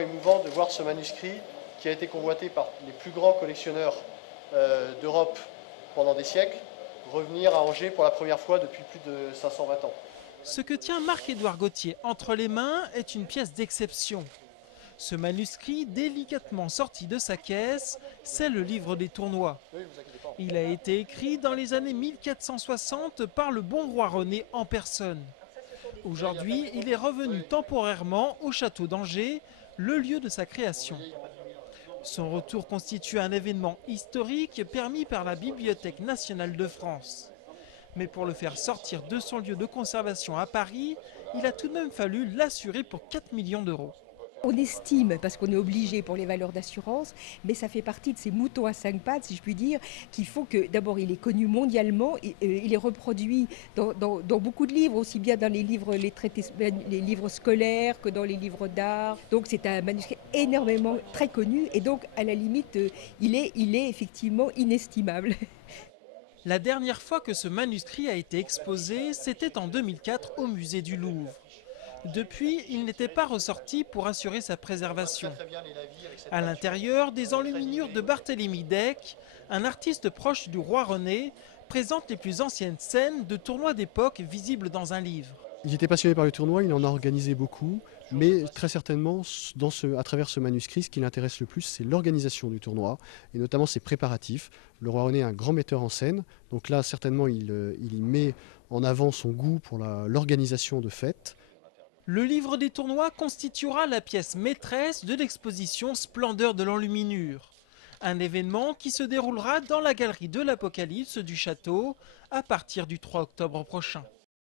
absolument émouvant de voir ce manuscrit qui a été convoité par les plus grands collectionneurs d'Europe pendant des siècles, revenir à Angers pour la première fois depuis plus de 520 ans. Ce que tient Marc-Édouard Gauthier entre les mains est une pièce d'exception. Ce manuscrit, délicatement sorti de sa caisse, c'est le livre des tournois. Il a été écrit dans les années 1460 par le bon roi René en personne. Aujourd'hui, il est revenu temporairement au château d'Angers, le lieu de sa création. Son retour constitue un événement historique permis par la Bibliothèque nationale de France. Mais pour le faire sortir de son lieu de conservation à Paris, il a tout de même fallu l'assurer pour 4 millions d'euros. On estime, parce qu'on est obligé pour les valeurs d'assurance, mais ça fait partie de ces moutons à 5 pattes, si je puis dire, qu'il faut que, d'abord, il est connu mondialement, il est reproduit dans beaucoup de livres, aussi bien dans les livres, les livres scolaires que dans les livres d'art. Donc c'est un manuscrit énormément très connu, et donc à la limite, il est effectivement inestimable. La dernière fois que ce manuscrit a été exposé, c'était en 2004 au musée du Louvre. Depuis, il n'était pas ressorti pour assurer sa préservation. À l'intérieur, des enluminures de Barthélemy Deck, un artiste proche du roi René, présente les plus anciennes scènes de tournois d'époque visibles dans un livre. Il était passionné par le tournoi, il en a organisé beaucoup, mais très certainement, à travers ce manuscrit, ce qui l'intéresse le plus, c'est l'organisation du tournoi, et notamment ses préparatifs. Le roi René est un grand metteur en scène, donc là, certainement, il y met en avant son goût pour l'organisation de fêtes. Le livre des tournois constituera la pièce maîtresse de l'exposition Splendeur de l'enluminure. Un événement qui se déroulera dans la galerie de l'Apocalypse du château à partir du 3 octobre prochain.